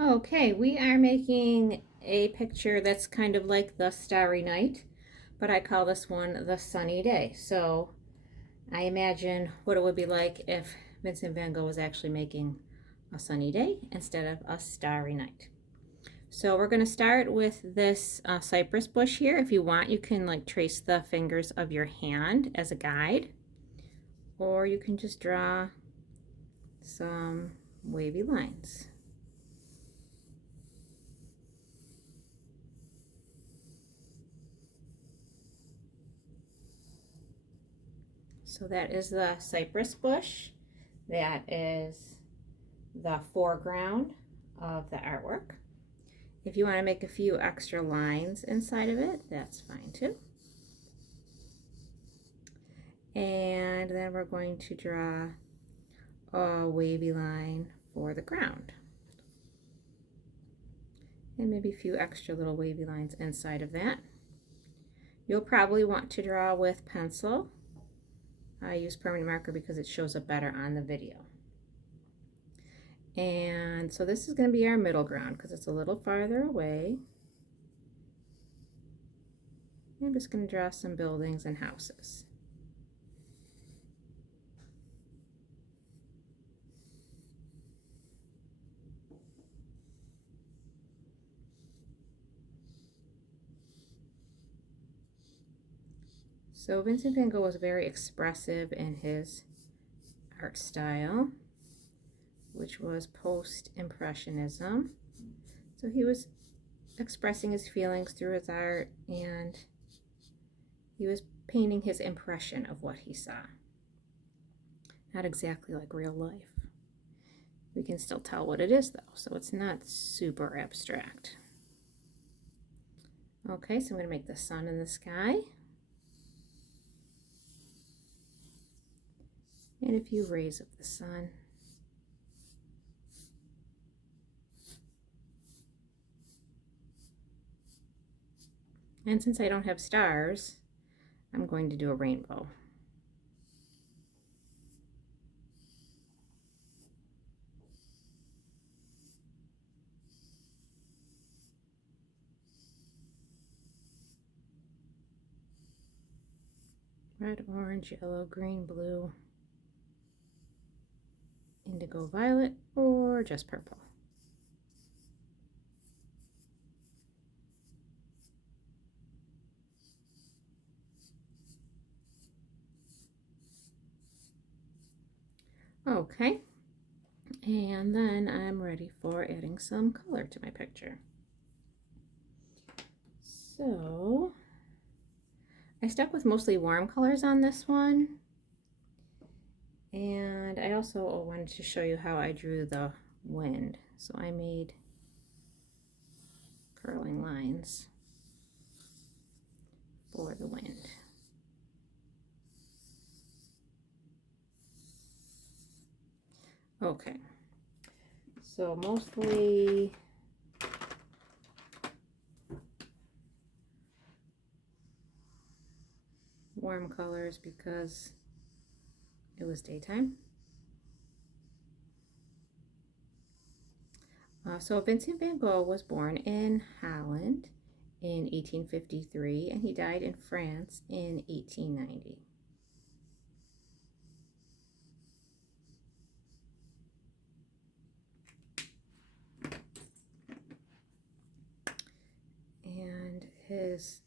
Okay, we are making a picture that's kind of like the Starry Night, but I call this one the Sunny Day. So I imagine what it would be like if Vincent van Gogh was actually making a sunny day instead of a starry night. So we're going to start with this cypress bush here. If you want, you can like trace the fingers of your hand as a guide, or you can just draw some wavy lines. So that is the cypress bush. That is the foreground of the artwork. If you want to make a few extra lines inside of it, that's fine too. And then we're going to draw a wavy line for the ground. And maybe a few extra little wavy lines inside of that. You'll probably want to draw with pencil. I use permanent marker because it shows up better on the video. And so this is going to be our middle ground because it's a little farther away. I'm just going to draw some buildings and houses. So Vincent van Gogh was very expressive in his art style, which was post-impressionism. So he was expressing his feelings through his art, and he was painting his impression of what he saw. Not exactly like real life. We can still tell what it is though, so it's not super abstract. Okay, so I'm going to make the sun in the sky. And a few rays of the sun. And since I don't have stars, I'm going to do a rainbow. Red, orange, yellow, green, blue, indigo, violet, or just purple. Okay, and then I'm ready for adding some color to my picture. So I stuck with mostly warm colors on this one. And I also wanted to show you how I drew the wind. So I made curling lines for the wind. Okay, so mostly warm colors because it was daytime. So Vincent van Gogh was born in Holland in 1853 and he died in France in 1890. And his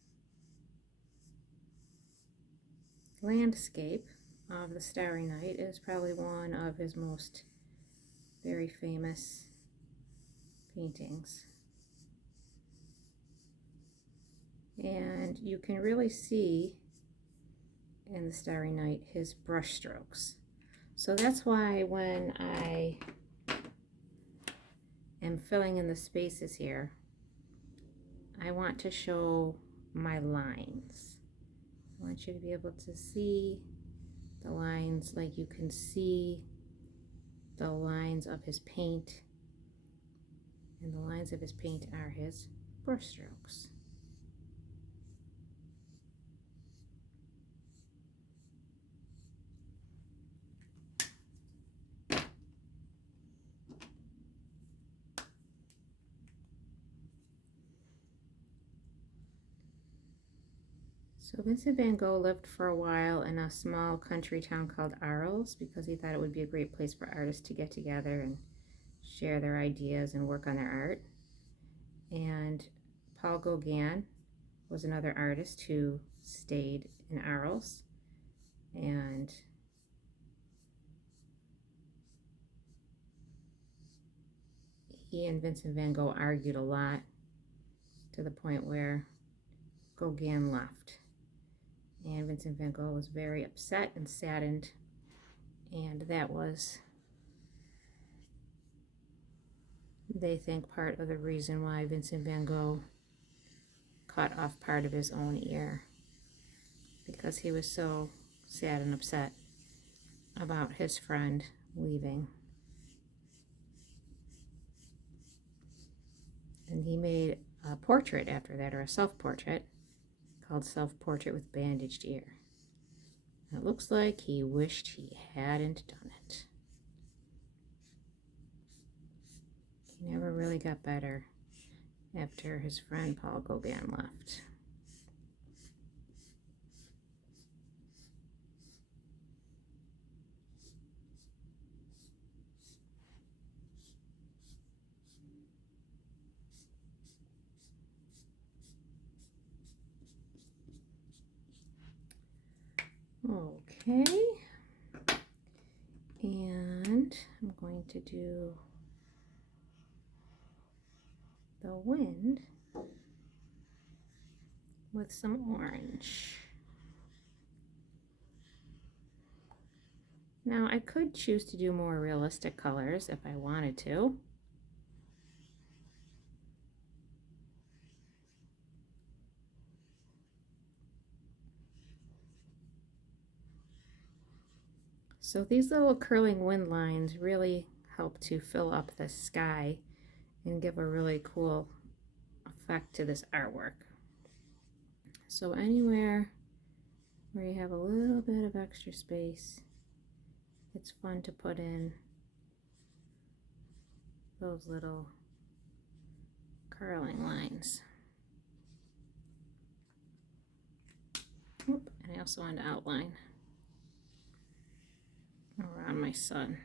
landscape of the Starry Night is probably one of his most very famous paintings. And you can really see in the Starry Night his brush strokes. So that's why when I am filling in the spaces here, I want to show my lines. I want you to be able to see the lines like you can see the lines of his paint, and the lines of his paint are his brush strokes. So Vincent van Gogh lived for a while in a small country town called Arles because he thought it would be a great place for artists to get together and share their ideas and work on their art. And Paul Gauguin was another artist who stayed in Arles, and he and Vincent van Gogh argued a lot to the point where Gauguin left. And Vincent van Gogh was very upset and saddened, and that was, they think, part of the reason why Vincent van Gogh cut off part of his own ear, because he was so sad and upset about his friend leaving. And he made a portrait after that, or a self-portrait, called Self-Portrait with Bandaged Ear. And it looks like he wished he hadn't done it. He never really got better after his friend Paul Gauguin left. Okay, and I'm going to do the wind with some orange. Now I could choose to do more realistic colors if I wanted to. So these little curling wind lines really help to fill up the sky and give a really cool effect to this artwork. So anywhere where you have a little bit of extra space, it's fun to put in those little curling lines. Oop, and I also want to outline around my sun.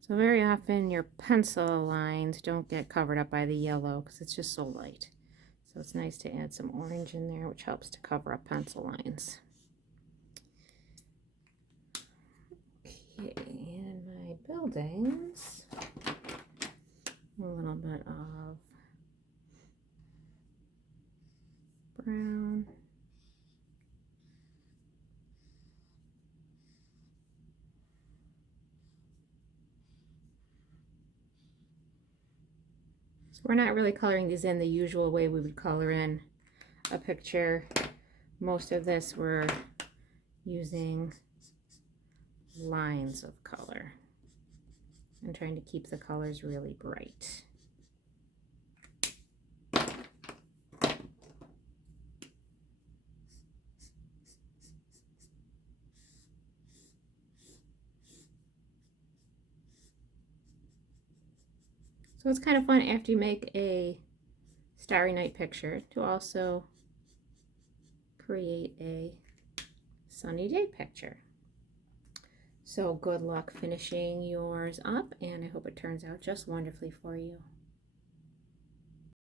So very often your pencil lines don't get covered up by the yellow because it's just so light. So it's nice to add some orange in there, which helps to cover up pencil lines. Okay, and my buildings, a little bit of brown. So we're not really coloring these in the usual way we would color in a picture. Most of this we're using lines of color and trying to keep the colors really bright. So it's kind of fun after you make a Starry Night picture to also create a sunny day picture. So good luck finishing yours up, and I hope it turns out just wonderfully for you.